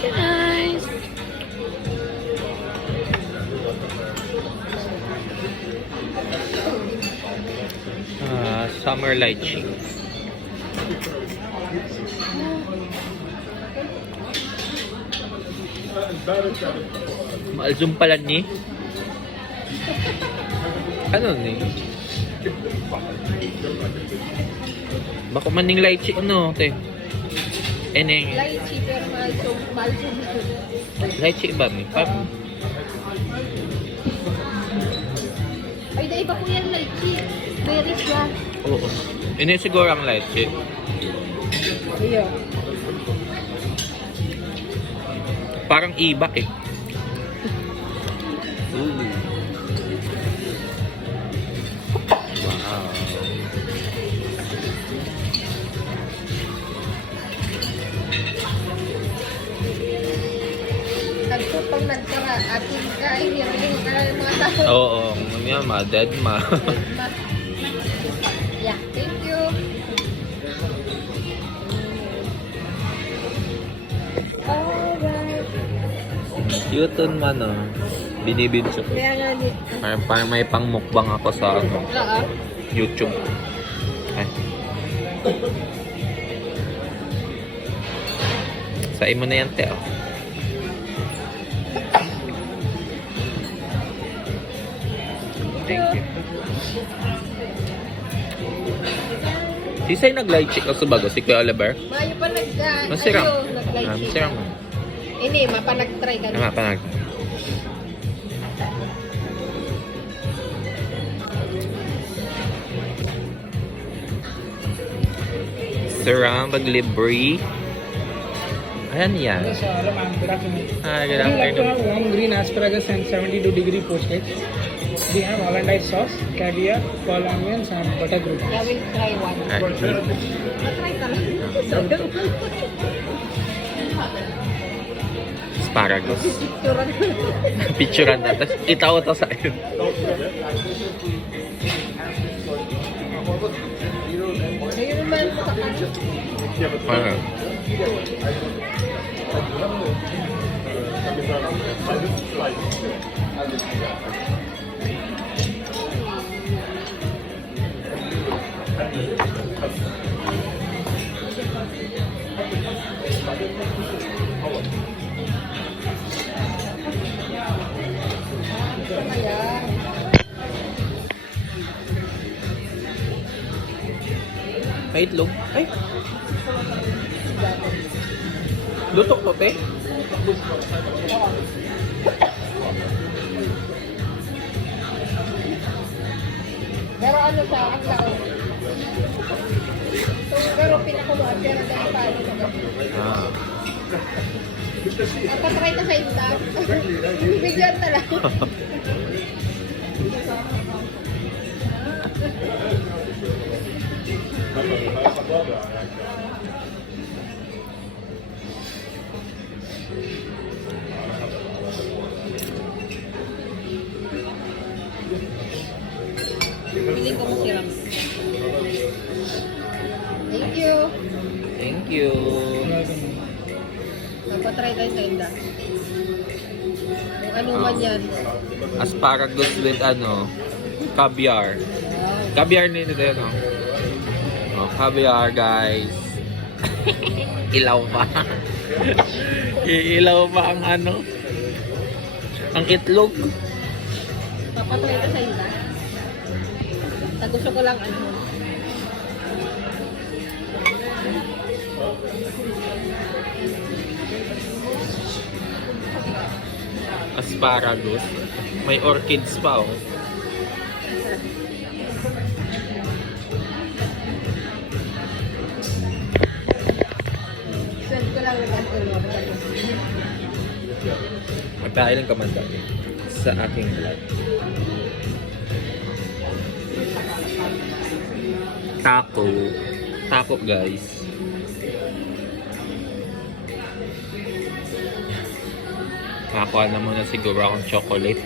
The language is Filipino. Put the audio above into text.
Thank you, guys. Summer lychee. Maalzum pala ni. Ano ni? Bako maning lychee ano, te? Eneng. Lychee pero malsum. Lychee ba mi? Ay, iba po yan lychee. Berry siya. Oo. Ini siguro ang lychee. Iyo. Parang iba eh. Ooh. Wow. Pag nagkara, ating kain, yung mga tao. Oo, yan ma, dead ma. Yeah, thank you. Yutun man oh. Binibidyo ko. Kaya nga ni... Parang may pang mukbang ako sa ano, YouTube. Ay. Sain mo na yan, te. Oh. Thank you. Si Say nag-lychee ka sa bago, si Kuya Oliver. Mayo pa Masirang. nag-lychee. Masirang mo. Ini, mapanag-try ka Tama pa nag. Sarang Baglibre. Ayan yan. Yes, ma'am. Good afternoon. Good We like to afternoon. have warm green asparagus and 72-degree postage. We have hollandaise sauce, caviar, pearl onions, and buttercream. I will try one. Matry ka lang. Asparagus. Picturean. Picturean na. Tapos itaw to sa akin. Ngayon naman sa kanya. Ano? Kaya, May itlog. Ay. Lutok to, te. pero ano siya, ang lao. Pero pinakuluan, pero dahil paano na Ah. at patry ka sa inta. Bigyan talaga. Piling ko masirap. Thank you. Thank you. Napatry tayo sa inda. Yung ano man yan. Asparagus with ano, caviar. Wow. Caviar nito din, no? Oh, caviar, guys. Ilaw pa. Iilaw pa ang ano, ang itlog. Papatry ka sa inda. Gusto ko lang ano. Asparagus. May orchids pa, oh. Send ko lang ng ano. Magpahil ng kamanda sa aking vlog. Taco. Taco, guys. Nakakuha na muna siguro akong chocolate.